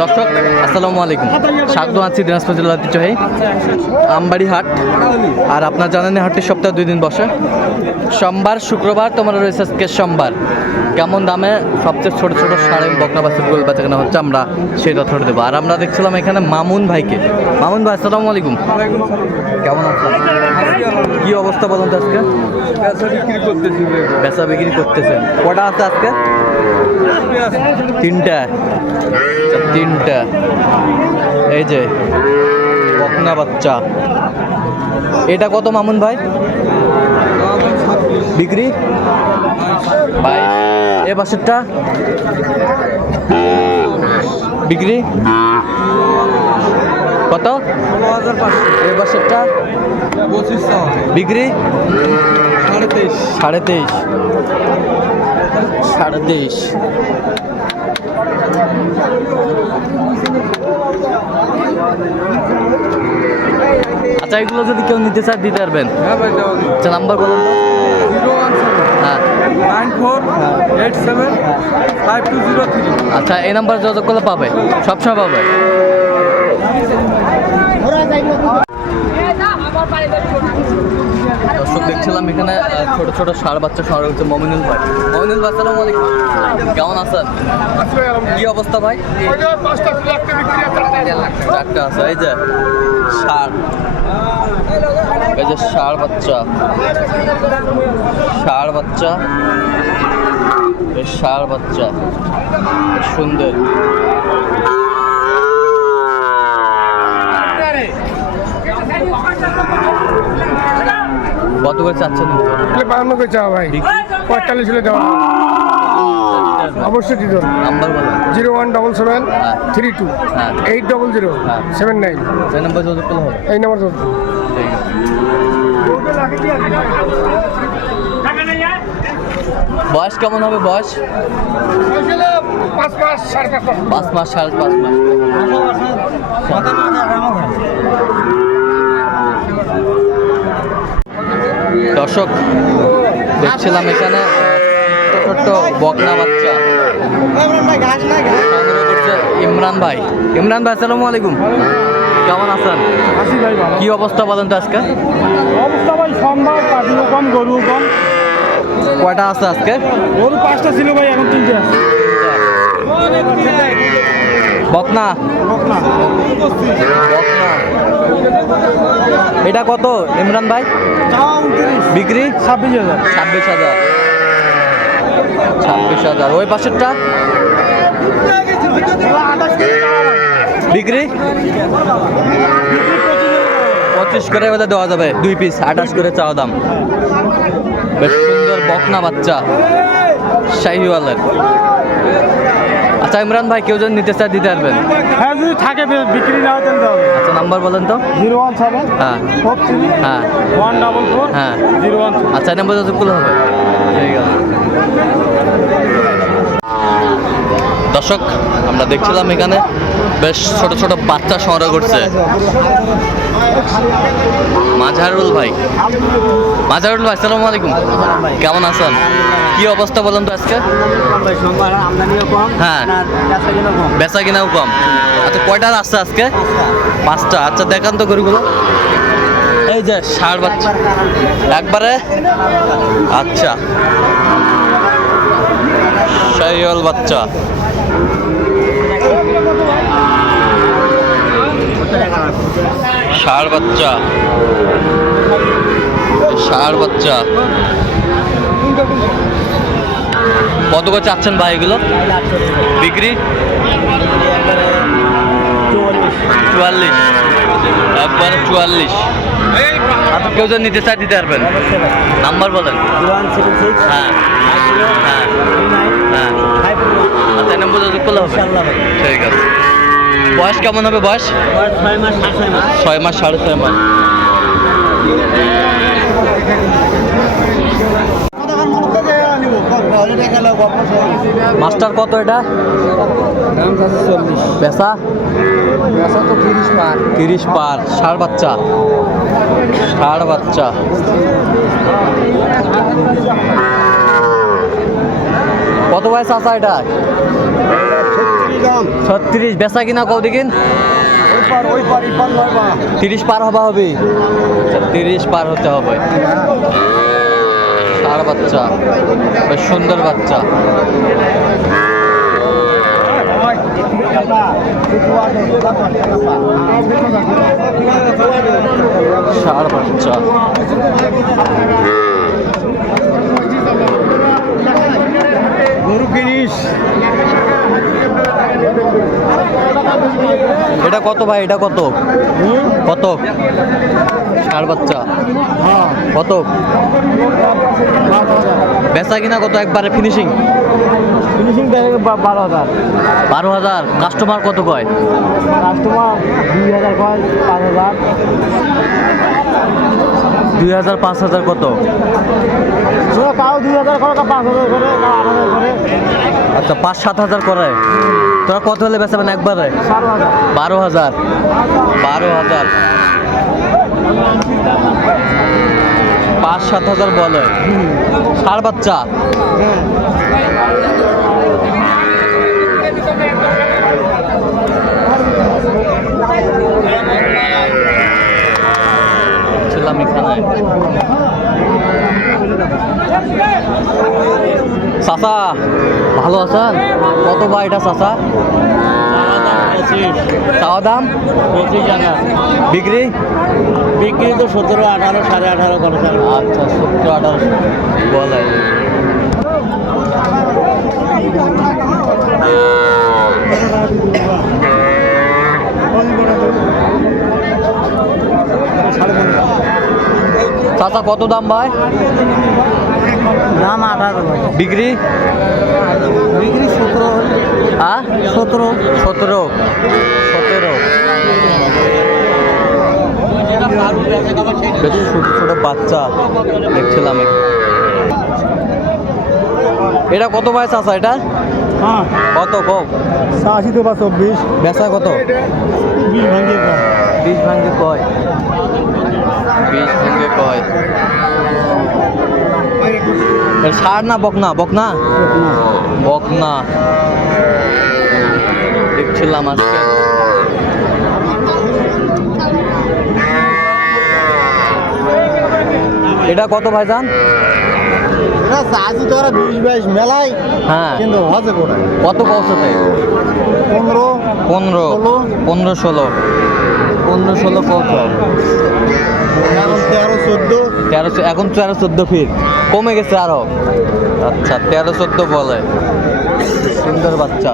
দর্শক আসসালামু আলাইকুম। স্বাগত আছি দিনাজপুর জেলার ঐতিহ্যবাহী আমবাড়ি হাট। আর আপনার জানেন হাটটি সপ্তাহে দুই দিন বসে। সোমবার শুক্রবার তোমার রয়েছে আজকে সোমবার। কেমন দামে সবচেয়ে ছোট ছোট সাড়ে বকনা বাছুরগুলো বেচা কেনা হচ্ছে আমরা সেই তথ্যটা দেবো। আর আমরা দেখছিলাম এখানে মামুন ভাইকে। মামুন ভাই আসসালামু আলাইকুম। কেমন আছেন? কি অবস্থা বলুন তো আজকে? বেচা বিক্রি করতেছেন। কটা আছে আজকে? তিনটা। তিনটা। এই যে বকনা বাচ্চা। এটা কত মামুন ভাই? বিক্রি? ভাই, এ পাশেরটা? বিক্রি? কত? এ পাশেরটা? বিক্রি? সাড়ে তেইশ। সাড়ে তেইশ। সাড়ে তেইশ আচ্ছা এগুলো যদি কেউ নিতে চায় দিতে পারবেন। হ্যাঁ আচ্ছা নাম্বার বলুন ওয়ান সেভেন। হ্যাঁ। Nine four eight seven five two zero আচ্ছা এই নাম্বার যোগাযোগ করলে পাবে। সবসময় পাবে। দর্শক দেখছিলাম এখানে ছোট ছোট ষাড় বাচ্চা শহর হচ্ছে মমিনুল ভাই। মমিনুল ভাই, আসসালামু আলাইকুম। কেমন আছেন? কি অবস্থা ভাই? চারটা আছে, এই যে ষাড়। এই যে ষাড় বাচ্চা। ষাড় বাচ্চা। ষাড় বাচ্চা। সুন্দর কত করে চাচ্ছেন বাহান্ন করে চাওয়া ভাই। পঁয়তাল্লিশ হলে দেওয়া অবশ্যই দিত zero one double seven three two হ্যাঁ। এইট ডবল জিরো হ্যাঁ। Seven nine. সেই নাম্বার যোগাযোগ করলে হবে। এই নাম্বার বয়স কেমন হবে বয়স? পাঁচ মাস সাড়ে পাঁচ মাস। পাঁচ মাস সাড়ে পাঁচ মাস। দর্শক দেখছিলাম এখানে ছোট্ট বকনা বাচ্চা। ইমরান ভাই। ইমরান ভাই আসসালামু আলাইকুম। কেমন আছেন? কি অবস্থা বলেন তো আজকে? অবস্থা ভাই সোমবার পাটিও কম গরুও কম। কয়টা আছে আজকে? গরু পাঁচটা ছিল ভাই এখন তিনটে আছে। বকনা। এটা কত? ইমরান ভাই? বিক্রি? ছাব্বিশ হাজার। ছাব্বিশ হাজার। ছাব্বিশ হাজার। ওই পাশেরটা? বিক্রি? পঁচিশ করে বলে দেওয়া যাবে। দুই পিস আঠাশ করে চাওয়া দাম। বেশ সুন্দর বকনা বাচ্চা। শাহিওয়ালের। আচ্ছা ইমরান ভাই কেউ যদি নিতে চায় দিতে পারবেন? হ্যাঁ যদি থাকে বিক্রি না হয় তাহলে আচ্ছা নাম্বার বলেন তো। জিরো ওয়ান সেভেন হ্যাঁ। ফোর থ্রি হ্যাঁ। ওয়ান ডাবল ফোর হ্যাঁ। জিরো ওয়ান আচ্ছা নাম্বার যত করলে হবে। ঠিক আছে। দর্শক আমরা দেখছিলাম এখানে বেশ ছোট ছোট বাচ্চা সংগ্রহ করছে। মাঝারুল ভাই। মাঝারুল ভাই, আসসালামু আলাইকুম। কেমন আছেন? কি অবস্থা বলেন তো আজকে? হ্যাঁ। বেচা কিনাও কম। আচ্ছা কয়টা আসছে আজকে? পাঁচটা। আচ্ছা দেখান তো গরুগুলো। এই যে, ষাড় বাচ্চা। একবারে? আচ্ছা। শাহিওয়াল বাচ্চা। ষাড় বাচ্চা। ষাড় বাচ্চা। কত করে চাচ্ছেন ভাই এগুলো? বিক্রি? চুয়াল্লিশ। একবারে চুয়াল্লিশ। কেউ যদি নিতে চাই দিতে পারবেন। নাম্বার বলেন। হ্যাঁ। হ্যাঁ। হ্যাঁ। আচ্ছা এই নম্বর যোগাযোগ করলে হবে। ঠিক আছে। বয়স কেমন হবে বয়স? ছয় মাস সাড়ে ছয় মাস। মাস্টার কত এটা? পেশা? তো তিরিশ পার তিরিশ পার ষাড় বাচ্চা। ষাড় বাচ্চা। কত বয়স আসা এটা? ছত্রিশ বেচা কিনা কও দেখিন। তিরিশ পার হবা হবে। তিরিশ পার হতে হবে। ষাড় বাচ্চা বেশ সুন্দর বাচ্চা। ষাড় বাচ্চা। গরু কিনিস? এটা কত ভাই? এটা কত? কত? ষাড় বাচ্চা। কত? বেচা কিনা কত একবারে ফিনিশিং ফিনিশিং বারো হাজার। বারো হাজার কাস্টমার কত কয়? কাস্টমার দুই হাজার কয়, পাঁচ হাজার। দুই হাজার পাঁচ হাজার কত? সেটা দুই হাজার করে পাঁচ হাজার করে আট হাজার করে। আচ্ছা পাঁচ সাত হাজার করে। তোরা কত হলে বেচাবেন একবারে? বারো হাজার। বারো হাজার। পাঁচ সাত হাজার বলে। ষাড় বাচ্চা। চাচা ভালো আছেন? কত বা এটা চাচা? চাওয়া দাম? পঁচিশ টাকা বিক্রি? বিক্রি তো সতেরো আঠারো সাড়ে আঠারো করে আচ্ছা সত্তর আঠারো। বলে। চাচা কত দাম ভাই? দাম আঠারো বিক্রি? বিক্রি সতেরো। হ্যাঁ সতেরো। সতেরো। সতেরো। বেশ ছোট ছোট বাচ্চা দেখছিলাম। এটা কত বয়স চাচা এটা? হ্যাঁ। কত কম আশি তো বা চব্বিশ। বেচা কত? বিশ ভাঙ্গে বিশ ভাঙ্গে কয়। বিশ ভাঙ্গে কয়। ষাড় না বকনা বকনা? বকনা। দেখছিলাম আজকে। এটা কত ভাইজান? মেলায় হ্যাঁ। কিন্তু কত পনেরো পনেরো পনেরো ষোলো। পনেরো ষোলো চোদ্দ। তেরো এখন তেরো চোদ্দ ফিট। কমে গেছে আরও। আচ্ছা তেরো চোদ্দ বলে। সুন্দর বাচ্চা।